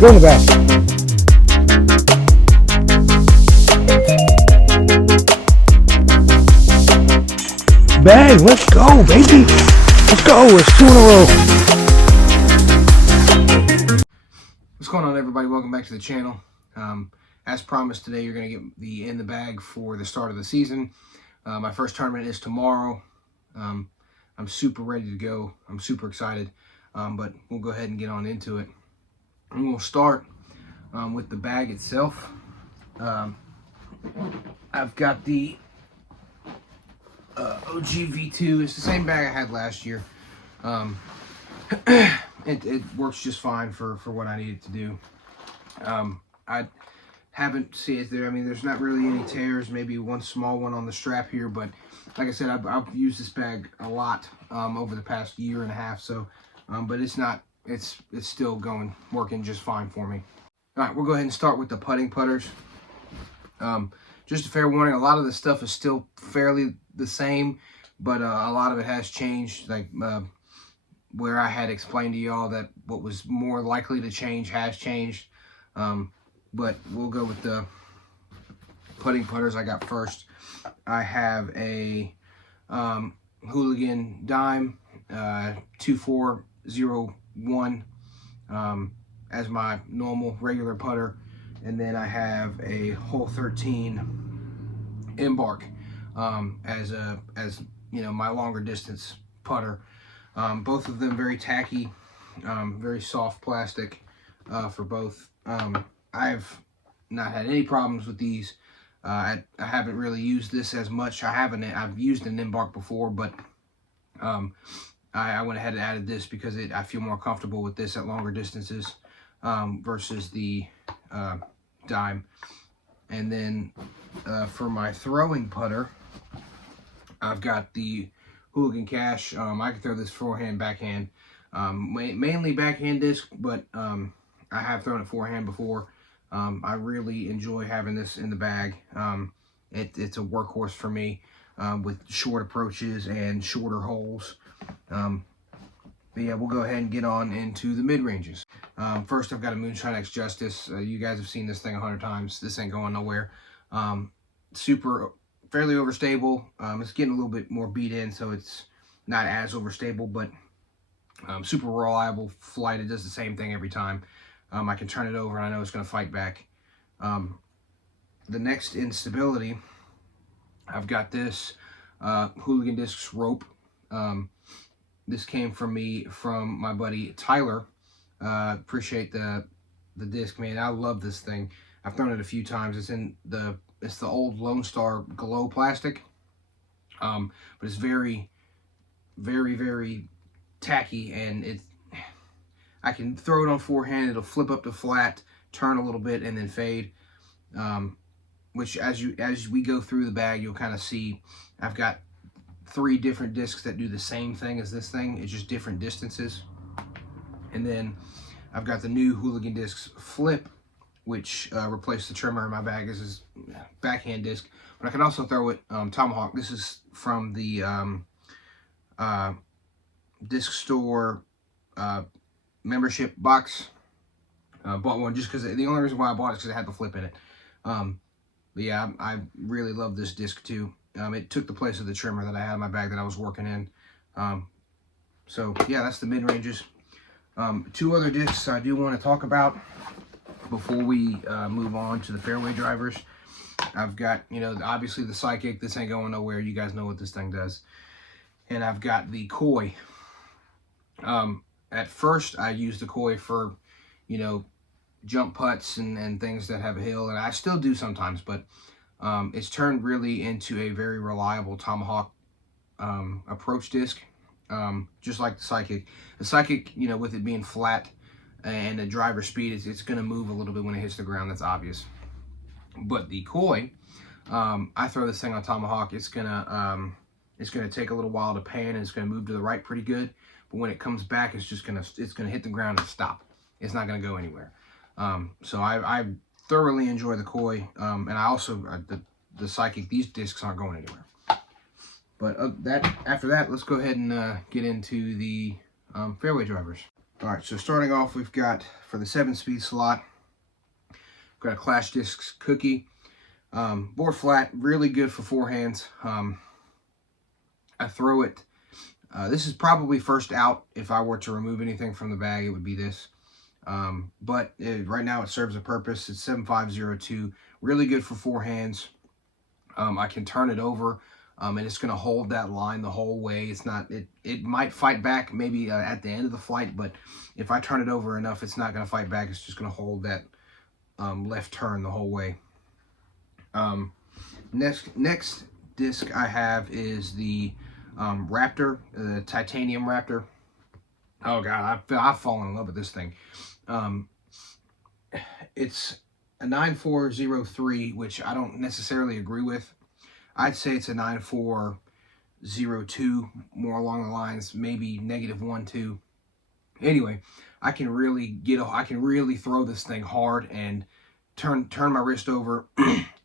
Go in the back. Bang, let's go, baby. Let's go. It's 2 in a row. What's going on, everybody? Welcome back to the channel. As promised, today you're going to get the in the bag for the start of the season. My first tournament is tomorrow. I'm super ready to go. I'm super excited. But we'll go ahead and get on into it. And we'll start with the bag itself. I've got the OG V2. It's the same bag I had last year. It works just fine for what I need it to do. I haven't seen it there. I mean, there's not really any tears, maybe one small one on the strap here, but like I said, I've used this bag a lot over the past year and a half, so but it's still working just fine for me. All right, we'll go ahead and start with the putting putters. Just a fair warning, a lot of the stuff is still fairly the same, but a lot of it has changed. Like where I had explained to y'all that what was more likely to change has changed. But we'll go with the putting putters I got first. I have a Hooligan Dime 2401 as my normal regular putter, and then I have a hole 13 Embark as you know, my longer distance putter. Both of them very tacky, very soft plastic for both. I've not had any problems with these. I haven't really used this as much. I've used an Embark before, but I went ahead and added this because I feel more comfortable with this at longer distances versus the Dime. And then for my throwing putter, I've got the Hooligan Cash. I can throw this forehand, backhand, mainly backhand disc, but I have thrown it forehand before. I really enjoy having this in the bag. It's a workhorse for me with short approaches and shorter holes. But yeah, we'll go ahead and get on into the mid-ranges. First, I've got a Moonshine X Justice. You guys have seen this thing 100 times. This ain't going nowhere. Fairly overstable. It's getting a little bit more beat in, so it's not as overstable, but super reliable flight. It does the same thing every time. I can turn it over and I know it's going to fight back. The next instability, I've got this Hooligan Discs rope. This came from my buddy Tyler. Appreciate the disc, man. I love this thing. I've thrown it a few times. It's the old Lone Star Glow plastic, but it's very, very, very tacky, and I can throw it on forehand. It'll flip up to flat, turn a little bit, and then fade. Which as we go through the bag, you'll kind of see I've got 3 different discs that do the same thing as this thing. It's just different distances. And then I've got the new Hooligan Discs Flip, which replaced the trimmer in my bag. This is backhand disc, but I can also throw it Tomahawk. This is from the disc store membership box. Bought one just because the only reason why I bought it is because it had the flip in it. But yeah, I really love this disc too. It took the place of the trimmer that I had in my bag that I was working in. So yeah, that's the mid ranges. 2 other discs I do want to talk about before we move on to the fairway drivers. I've got, you know, obviously the Psychic. This ain't going nowhere. You guys know what this thing does. And I've got the Koi. At first, I used the Koi for, you know, jump putts and things that have a hill, and I still do sometimes, but it's turned really into a very reliable Tomahawk approach disc, just like the Psychic. The Psychic, you know, with it being flat and the driver speed, it's going to move a little bit when it hits the ground. That's obvious. But the Koi, I throw this thing on Tomahawk. It's gonna take a little while to pan, and it's gonna move to the right pretty good. But when it comes back, it's gonna hit the ground and stop. It's not gonna go anywhere. So I thoroughly enjoy the Koi, and I also the Psychic. These discs aren't going anywhere. But after that, let's go ahead and get into the fairway drivers. All right, so starting off, we've got, for the 7-speed slot, we've got a Clash Discs Cookie. Board flat, really good for forehands. I throw it. This is probably first out. If I were to remove anything from the bag, it would be this. But right now it serves a purpose. It's 7502. Really good for forehands. I can turn it over, and it's going to hold that line the whole way. It's not. It might fight back maybe at the end of the flight, but if I turn it over enough, it's not going to fight back. It's just going to hold that left turn the whole way. Next disc I have is the Raptor, the titanium Raptor. Oh God, I've fallen in love with this thing. It's a 9403, which I don't necessarily agree with. I'd say it's a 9402, more along the lines, maybe -1.2. Anyway, I can really throw this thing hard and turn my wrist over,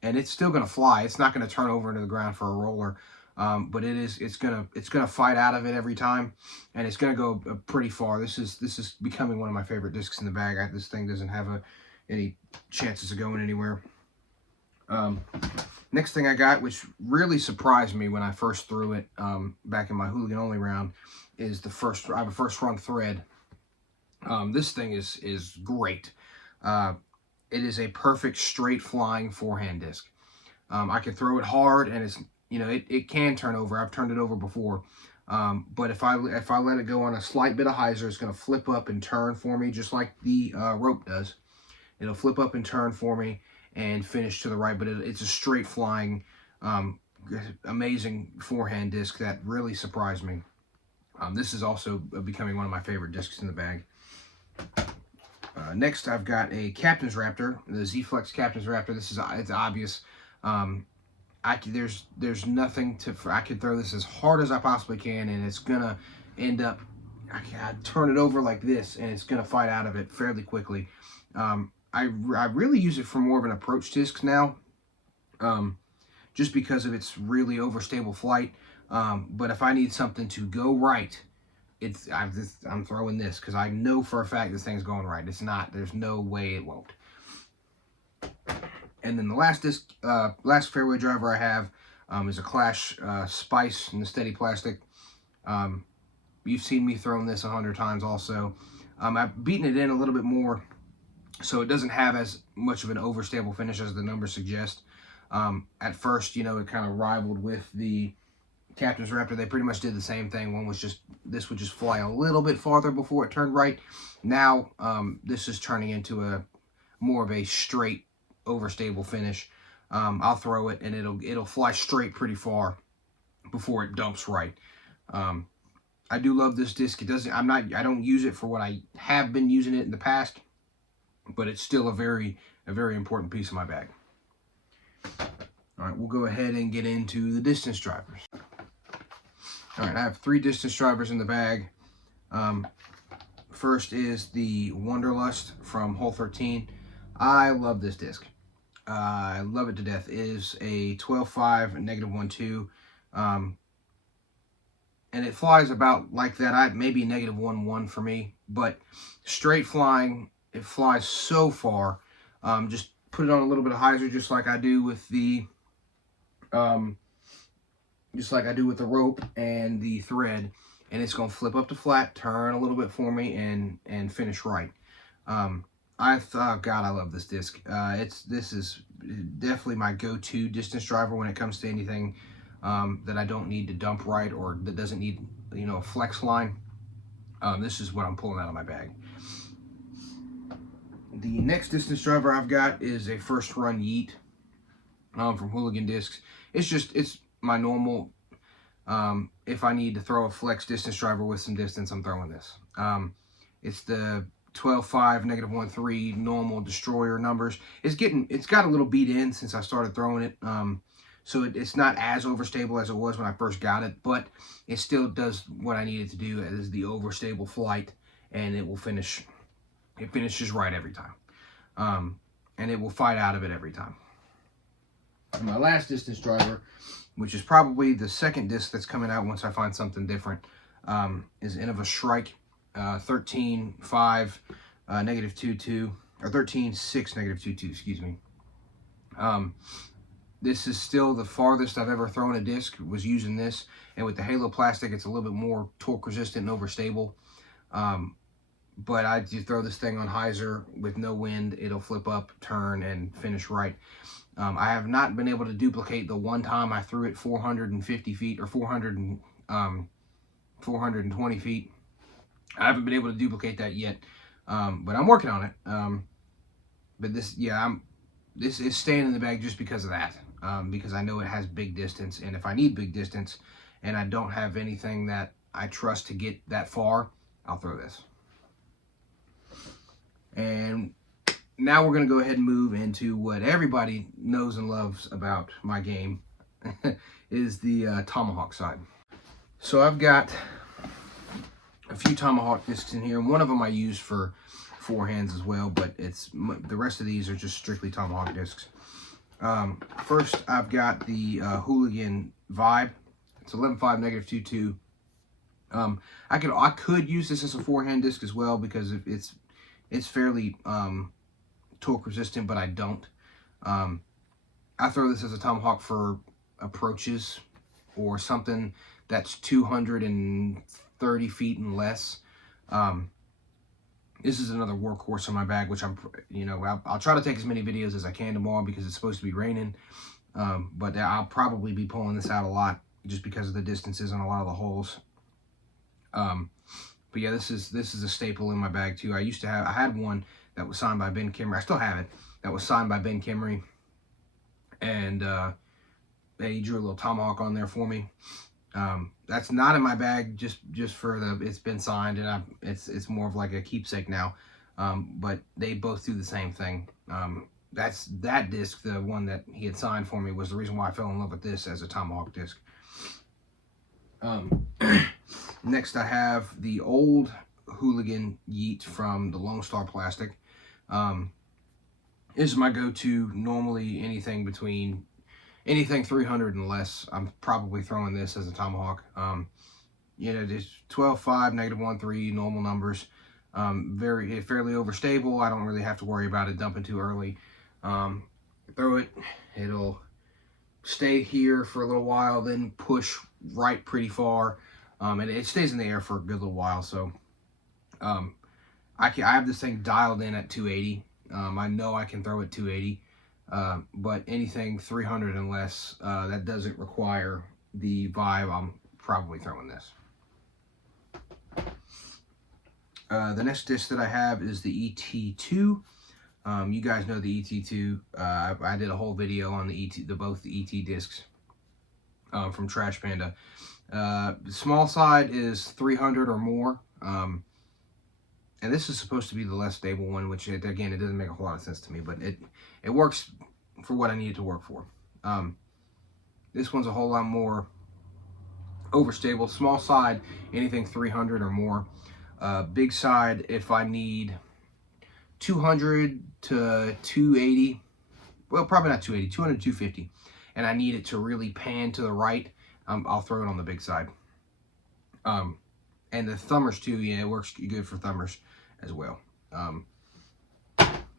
and it's still gonna fly. It's not gonna turn over into the ground for a roller, but it's gonna fight out of it every time, and it's gonna go pretty far. This is becoming one of my favorite discs in the bag. This thing doesn't have any chances of going anywhere. Next thing I got, which really surprised me when I first threw it back in my Hooligan only round, is I have a first run thread. This thing is great. It is a perfect straight flying forehand disc. I can throw it hard, and it can turn over. I've turned it over before. But if I let it go on a slight bit of hyzer, it's going to flip up and turn for me, just like the rope does. It'll flip up and turn for me and finish to the right, but it's a straight flying, amazing forehand disc that really surprised me. This is also becoming one of my favorite discs in the bag. Next, I've got a Captain's Raptor, the Z-Flex Captain's Raptor. It's obvious. There's nothing I could throw this as hard as I possibly can, and it's gonna end up. I turn it over like this, and it's gonna fight out of it fairly quickly. I really use it for more of an approach disc now, just because of its really overstable flight. But if I need something to go right, I'm throwing this, because I know for a fact this thing's going right. It's not. There's no way it won't. And then the last disc, last fairway driver I have is a Clash Spice in the steady plastic. You've seen me throwing this 100 times also. I've beaten it in a little bit more, so it doesn't have as much of an overstable finish as the numbers suggest. At first, it kind of rivaled with the Captain's Raptor. They pretty much did the same thing. This would just fly a little bit farther before it turned right. Now, this is turning into more of a straight, overstable finish. I'll throw it, and it'll fly straight pretty far before it dumps right. I do love this disc. I don't use it for what I have been using it in the past, but it's still a very important piece of my bag. All right, we'll go ahead and get into the distance drivers. All right, I have 3 distance drivers in the bag. First is the Wanderlust from Hole 13. I love this disc. I love it to death. It is a 12.5 -1.2, and it flies about like that. Maybe -1.1 for me, but straight flying. It flies so far. Just put it on a little bit of hyzer, just like I do with the rope and the thread, and it's gonna flip up to flat, turn a little bit for me, and finish right. God, I love this disc. This is definitely my go-to distance driver when it comes to anything that I don't need to dump right, or that doesn't need a flex line. This is what I'm pulling out of my bag. The next distance driver I've got is a first run Yeet from Hooligan Discs. It's my normal. If I need to throw a flex distance driver with some distance, I'm throwing this. It's the 12.5 -1.3 normal destroyer numbers. It's got a little beat in since I started throwing it. So it's not as overstable as it was when I first got it, but it still does what I need it to do as the overstable flight, and it will finish. It finishes right every time, and it will fight out of it every time. And my last distance driver, which is probably the second disc that's coming out once I find something different, is Innova Shrike. 13.5 -22, or 13.6 -22, excuse me. This is still the farthest I've ever thrown a disc, was using this. And with the Halo plastic, it's a little bit more torque resistant and overstable. But I do throw this thing on hyzer with no wind. It'll flip up, turn, and finish right. I have not been able to duplicate the one time I threw it 450 feet or 420 feet. I haven't been able to duplicate that yet, but I'm working on it. But this, yeah, this is staying in the bag just because of that, because I know it has big distance, and if I need big distance and I don't have anything that I trust to get that far, I'll throw this. And now we're going to go ahead and move into what everybody knows and loves about my game, is the tomahawk side. So I've got a few tomahawk discs in here, and one of them I use for forehands as well, but the rest of these are just strictly tomahawk discs. First, I've got the Hooligan Vibe. It's 11.5 -22. I could use this as a forehand disc as well, because it's fairly torque resistant, but I don't. I throw this as a tomahawk for approaches or something that's 230 feet and less. This is another workhorse on my bag, which I'll try to take as many videos as I can tomorrow because it's supposed to be raining. But I'll probably be pulling this out a lot just because of the distances on a lot of the holes. But yeah, this is a staple in my bag too. I had one that was signed by Ben Kimmery. I still have it. That was signed by Ben Kimmery, and he drew a little tomahawk on there for me. That's not in my bag just for it's been signed, and it's more of like a keepsake now. But they both do the same thing. That disc, the one that he had signed for me, was the reason why I fell in love with this as a tomahawk disc. Next, I have the old Hooligan Yeet from the Lone Star Plastic. This is my go-to. Normally anything 300 and less, I'm probably throwing this as a tomahawk. Just 12.5, -1.3, normal numbers. Fairly overstable. I don't really have to worry about it dumping too early. Throw it, it'll stay here for a little while, then push right pretty far. And it stays in the air for a good little while. So I have this thing dialed in at 280. I know I can throw it 280. But anything 300 and less, that doesn't require the Vibe, I'm probably throwing this. The next disc that I have is the ET2. You guys know the ET2. I did a whole video on both the ET discs from Trash Panda. The small side is 300 or more. And this is supposed to be the less stable one, which, again, it doesn't make a whole lot of sense to me, but it works for what I need it to work for. This one's a whole lot more overstable. Small side, anything 300 or more. Big side, if I need 200 to 280, well, probably not 280, 200 to 250, and I need it to really pan to the right, I'll throw it on the big side. And the thumbers too, yeah, it works good for thumbers as well.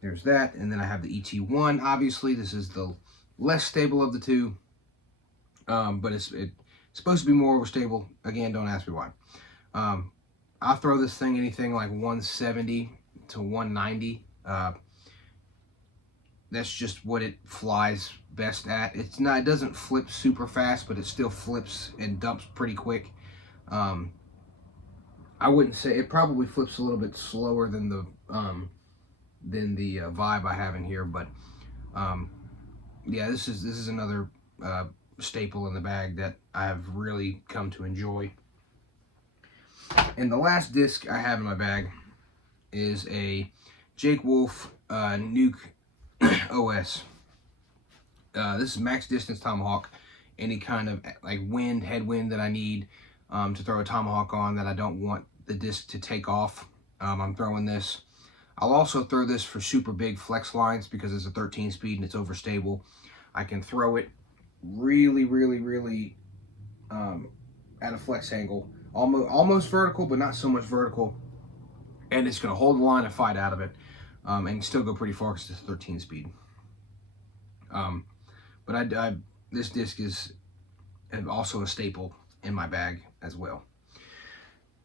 There's that, and then I have the ET1. Obviously, this is the less stable of the two, but it's supposed to be more overstable. Again, don't ask me why. I'll throw this thing anything like 170 to 190. That's just what it flies best at. It doesn't flip super fast, but it still flips and dumps pretty quick. I wouldn't say it probably flips a little bit slower than the Vibe I have in here, but yeah, this is another staple in the bag that I've really come to enjoy. And the last disc I have in my bag is a Jake Wolf Nuke OS. This is max distance tomahawk. Any kind of like headwind that I need to throw a tomahawk on that I don't want the disc to take off, I'm throwing this. I'll also throw this for super big flex lines because it's a 13 speed and it's overstable. I can throw it really at a flex angle, almost vertical, but not so much vertical. and it's going to hold the line and fight out of it, and still go pretty far because it's 13 speed. But this disc is also a staple in my bag as well.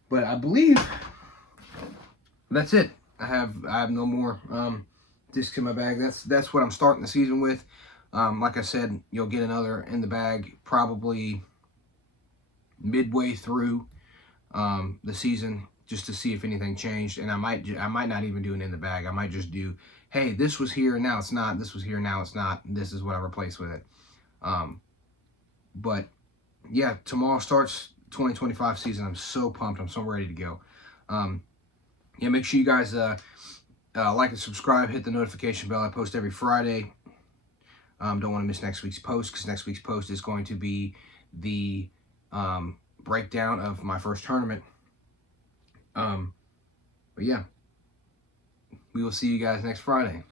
But I believe that's it. I have no more discs in my bag. That's what I'm starting the season with. Like I said, you'll get another in the bag probably midway through the season, just to see if anything changed. And I might not even do it in the bag. I might just do, hey, this was here and now it's not. This was here and now it's not. This is what I replaced with it. But yeah, tomorrow starts 2025 season. I'm so pumped. I'm so ready to go. Yeah, make sure you guys like and subscribe. Hit the notification bell. I post every Friday. Don't want to miss next week's post, because next week's post is going to be the breakdown of my first tournament. But yeah, we will see you guys next Friday.